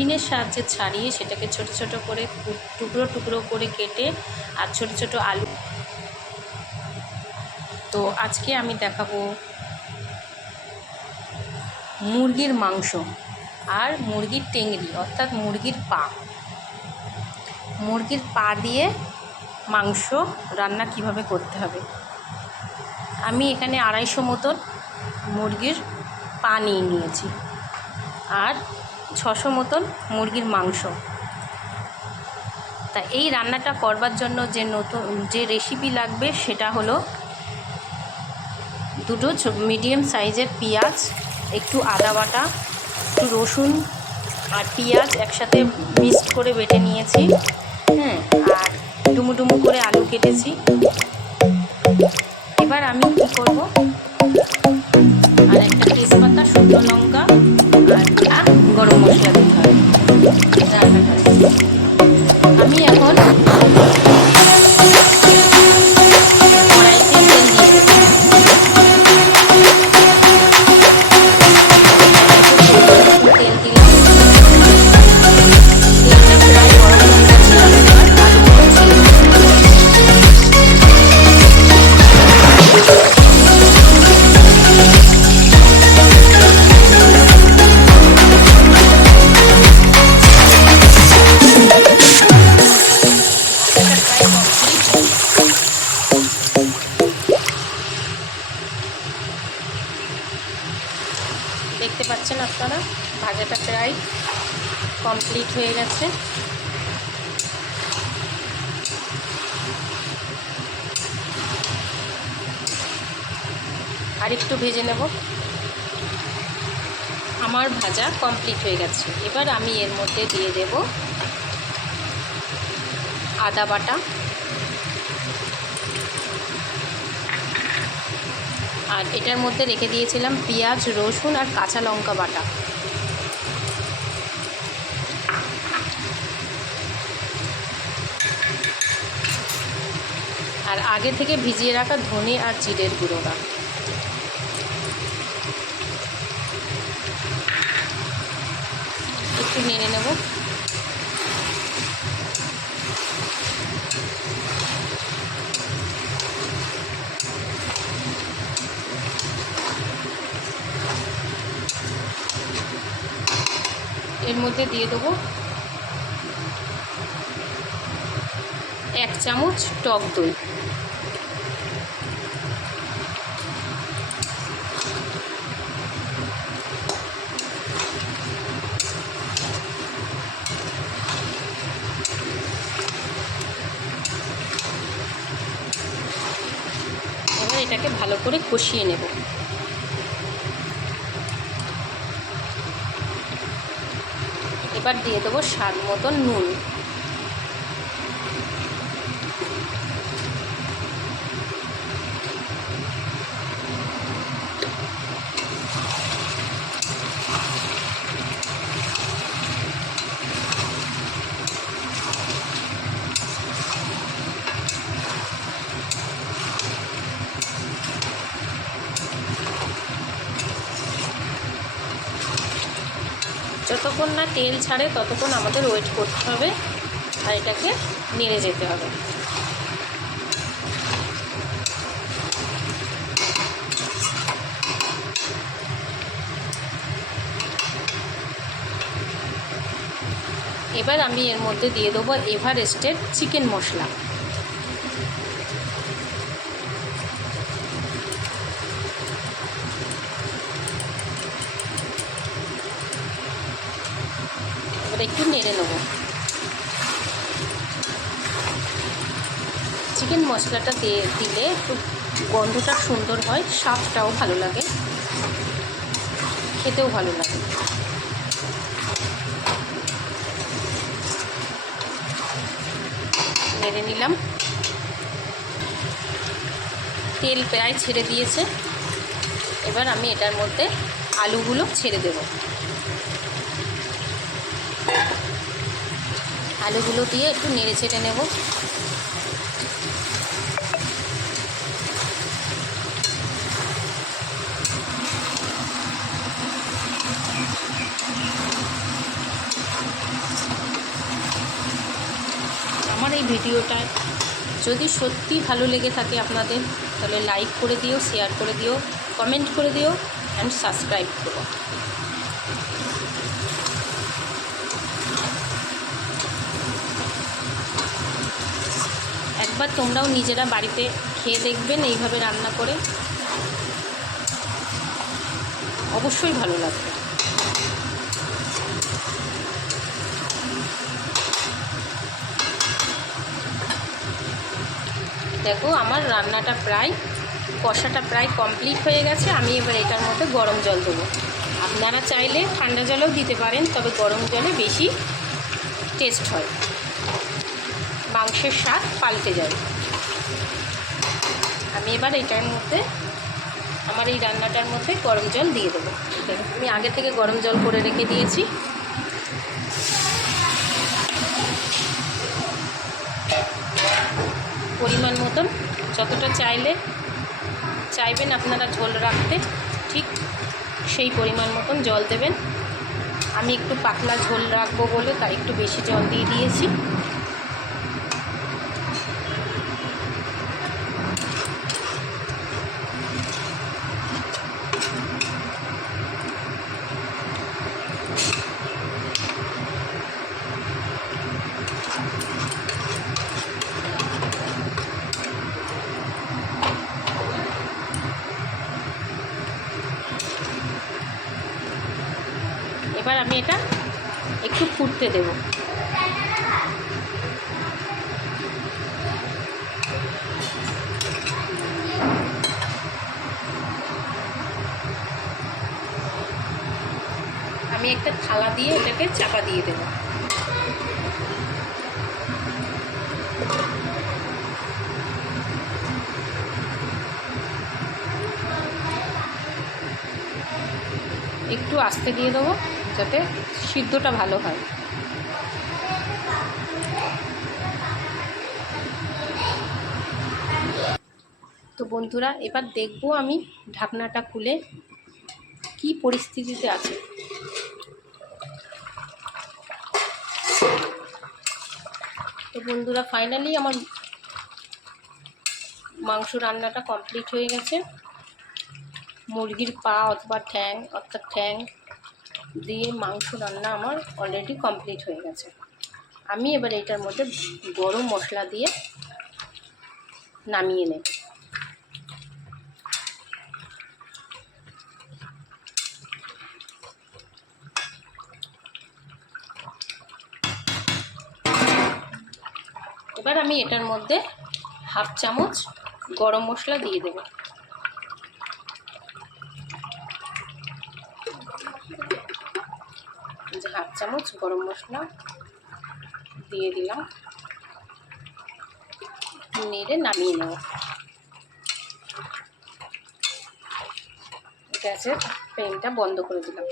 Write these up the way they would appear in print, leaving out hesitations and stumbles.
মেশিনের সাহায্যে ছাড়িয়ে সেটাকে ছোট ছোট করে টুকরো টুকরো করে কেটে আর ছোট ছোট আলু। তো আজকে আমি দেখাবো মুরগির মাংস আর মুরগির টেংরি অর্থাৎ মুরগির পা। মুরগির পা দিয়ে মাংস রান্না কিভাবে করতে হবে। আমি এখানে 250 মতন মুরগির পা নিয়ে নিয়েছি আর 600 মতন মুরগির মাংস। তা এই রান্নাটা করবার জন্য যে রেসিপি লাগবে সেটা হলো দুটো মিডিয়াম সাইজের পেঁয়াজ, একটু আদা বাটা, একটু রসুন আর পেঁয়াজ একসাথে মিক্সড করে বেটে নিয়েছি। আর ডুমু ডুমু করে আলু কেটেছি। এবার আমি কি করব, আর একটা তেজপাতা, শুকনো লঙ্কা আর গরম মশলা দিতে হবে রান্নাটার। আমি এখন দেখতে পাচ্ছেন আপনারা ভাজাটা প্রায় কমপ্লিট হয়ে গেছে। আর একটু ভেজে নেব। আমার ভাজা কমপ্লিট হয়ে গেছে। এবার আমি এর মধ্যে দিয়ে দেব আদা বাটা, আর এটার মধ্যে রেখে দিয়েছিলাম পেঁয়াজ, রসুন আর কাঁচা লঙ্কা বাটা। আর আগে থেকে ভিজিয়ে রাখা ধনে আর জিরের গুঁড়োটা। একটু নেড়ে নেব। এর মধ্যে দিয়ে দেবো 1 চামচ টক দই। এবার এটাকে ভালো করে কষিয়ে নেব। এবার দিয়ে দেবো স্বাদ মতন নুন। যতক্ষণ না তেল ছাড়ে ততক্ষণ আমাদের ওয়েট করতে হবে আর এটাকে নেড়ে যেতে হবে। এবার আমি এর মধ্যে দিয়ে দেবো এভারেস্টের চিকেন মশলা। একটু নেড়ে নেব। চিকেন মশলাটা দিলে একটু গন্ধটা সুন্দর হয়, স্বাদটাও ভালো লাগে, খেতেও ভালো লাগে। নেড়ে নিলাম। তেল প্রায় ছেড়ে দিয়েছে। এবার আমি এটার মধ্যে আলুগুলো ছেড়ে দেব। আলুগুলো দিয়ে একটু নেড়ে চেড়ে নেব। এই ভিডিওটায় যদি সত্যি ভালো লেগে থাকে আপনাদের, তাহলে লাইক করে দিও, শেয়ার করে দিও, কমেন্ট করে দিও অ্যান্ড সাবস্ক্রাইব করো। একবার তোমরাও নিজেরা বাড়িতে খেয়ে দেখবেন এইভাবে রান্না করে, অবশ্যই ভালো লাগবে। দেখো আমার রান্নাটা কষাটা প্রায় কমপ্লিট হয়ে গেছে। আমি এবার এটার মধ্যে গরম জল দেবো। আপনারা চাইলে ঠান্ডা জলেও দিতে পারেন, তবে গরম জলে বেশি টেস্ট হয়, মাংসের স্বাদ পাল্টে যায়। আমি এবার এটার মধ্যে, আমার এই রান্নাটার মধ্যে গরম জল দিয়ে দেবো। আমি আগে থেকে গরম জল করে রেখে দিয়েছি। পরিমাণ মতন, যতটা চাইবেন আপনারা ঝোল রাখতে, ঠিক সেই পরিমাণ মতন জল দেবেন। আমি একটু পাতলা ঝোল রাখবো বলে তাই একটু বেশি জল দিয়ে দিয়েছি। এবার আমি এটা একটু ফুটতে দেব। আমি একটা থালা দিয়ে এটাকে চাপা দিয়ে দেব। একটু আস্তে দিয়ে দেবো যাতে সিদ্ধটা ভালো হয়। তো বন্ধুরা, এবার দেখব আমি ঢাকনাটা খুলে কি পরিস্থিতিতে আছে। তো বন্ধুরা, ফাইনালি আমার মাংস রান্নাটা কমপ্লিট হয়ে গেছে। মুরগির পা অথবা ঠ্যাং দিয়ে মাংস রান্না আমার অলরেডি কমপ্লিট হয়ে গেছে। আমি এবার এটার মধ্যে গরম মশলা দিয়ে নামিয়ে নেব। এবার আমি এটার মধ্যে হাফ চামচ গরম মশলা দিয়ে দেব। হাফ চামচ গরম মশলা দিয়ে দিলাম, নেড়ে নামিয়ে নেব। গ্যাসের ফ্লেমটা বন্ধ করে দিলাম।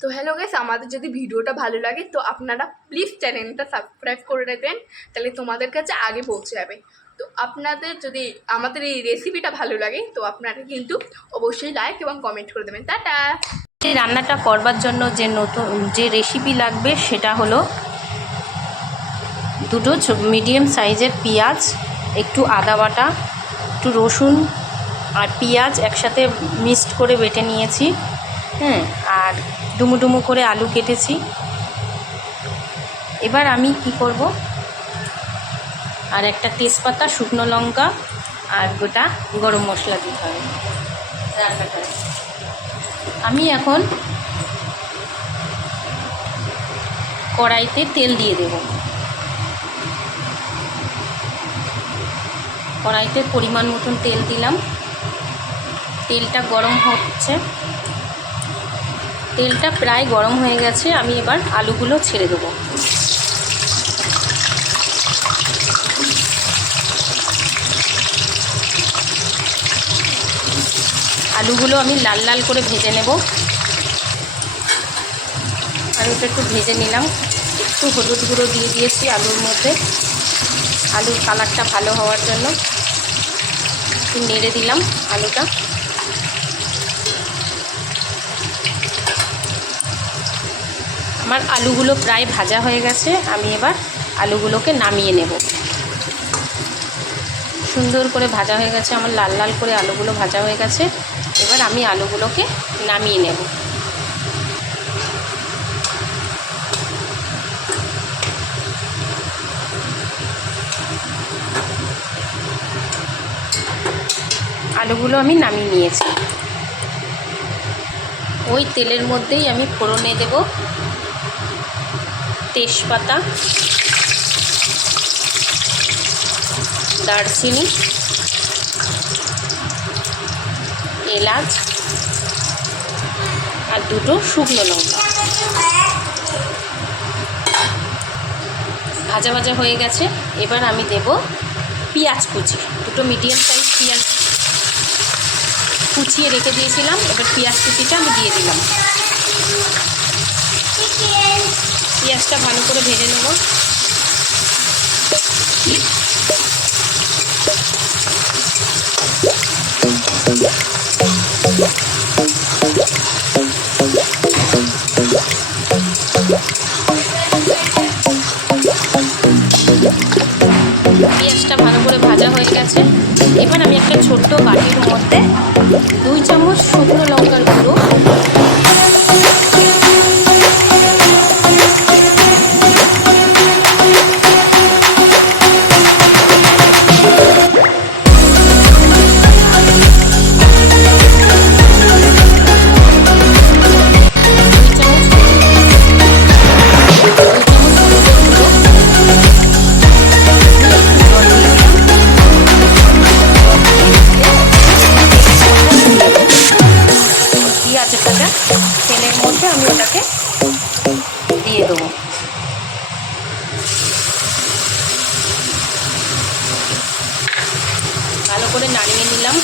তো হ্যালো গাইস, আমাদের যদি ভিডিওটা ভালো লাগে তো আপনারা প্লিজ চ্যানেলটা সাবস্ক্রাইব করে রাখবেন, তাহলে তোমাদের কাছে আগে পৌঁছে যাবে। তো আপনাদের যদি আমাদের এই রেসিপিটা ভালো লাগে তো আপনারা কিন্তু অবশ্যই লাইক এবং কমেন্ট করে দেবেন। টাটা। এই রান্নাটা করবার জন্য যে রেসিপি লাগবে সেটা হলো দুটো মিডিয়াম সাইজের পেঁয়াজ, একটু আদা বাটা, একটু রসুন আর পেঁয়াজ একসাথে মিক্সড করে বেটে নিয়েছি। আর ডুমু ডুমু করে আলু কেটেছি। এবার আমি কি করব, আর একটা তেজপাতা, শুকনো লঙ্কা আর গোটা গরম মশলা দিতে হবে রান্নাটা। আমি এখন কড়াইতে তেল দিয়ে দেব। কড়াইতে পরিমাণ মতন তেল দিলাম। তেলটা গরম হচ্ছে, তেলটা প্রায় গরম হয়ে গেছে। আমি এবার আলুগুলো ছেড়ে দেবো। আলুগুলো আমি লাল লাল করে ভেজে নেব। আলুটা একটু ভেজে নিলাম, একটু হলুদ গুঁড়ো দিয়ে দিয়েছি আলুর মধ্যে, আলুর কালারটা ভালো হওয়ার জন্য। একটু নেড়ে দিলাম আলুটা। আমার আলুগুলো প্রায় ভাজা হয়ে গেছে, আমি এবার আলুগুলোকে নামিয়ে নেব। সুন্দর করে ভাজা হয়ে গেছে, আমার লাল লাল করে আলুগুলো ভাজা হয়ে গেছে। এবার আমি আলুগুলোকে নামিয়ে নেব। আলুগুলো আমি নামিয়ে নিয়েছি। ওই তেলের মধ্যেই আমি ফোড়নে দেব তেজপাতা, দারচিনি, এলাচ আর দুটো শুকনো লঙ্কা। ভাজা ভাজা হয়ে গেছে, এবার আমি দেব পেঁয়াজ কুচি। দুটো মিডিয়াম সাইজ পেঁয়াজ কুচিয়ে রেখে দিয়েছিলাম, এবার পেঁয়াজ কুচিটা আমি দিয়ে দিলাম। পেঁয়াজটা ভালো করে ভেজে নেব। পেঁয়াজটা ভালো করে ভাজা হয়ে গেছে, এবার আমি একটা ছোট্ট বাটির মধ্যে 2 চামচ শুকনো লঙ্কার গুঁড়ো, তেলের মধ্যে আমি ওটাকে দিয়ে দেবো। ভালো করে নাড়িয়ে নিলাম।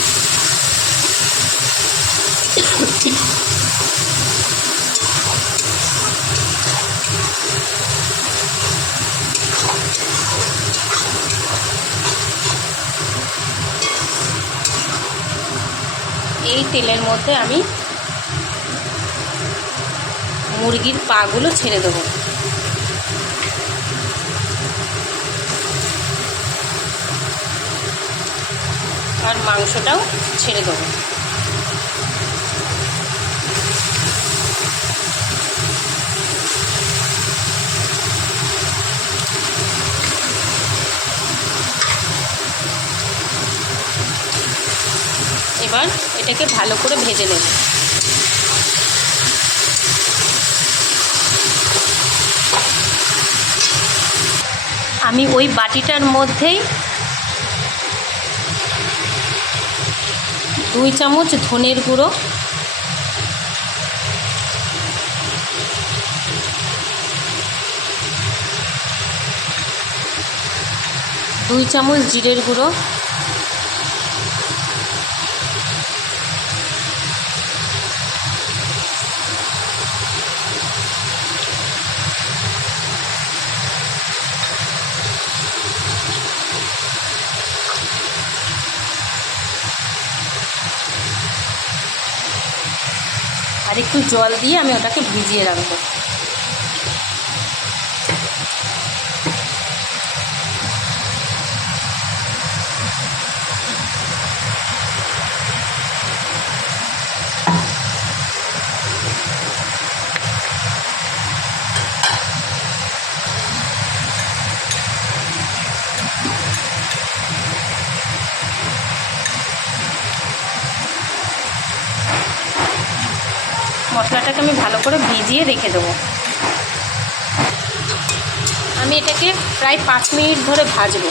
এই তেলের মধ্যে আমি মুরগির পাগুলো ছেড়ে দেবো। আর মাংসটাও ছেড়ে দেবো। এবার এটাকে ভালো করে ভেজে নেব। আমি ওই বাটিটার মধ্যেই 2 চামচ ধনের গুঁড়ো, 2 চামচ জিরের গুঁড়ো, আর একটু জল দিয়ে আমি ওটাকে ভিজিয়ে রাখবো। মশলাটাকে আমি ভালো করে ভিজিয়ে রেখে দেবো। আমি এটাকে প্রায় 5 মিনিট ধরে ভাজবো।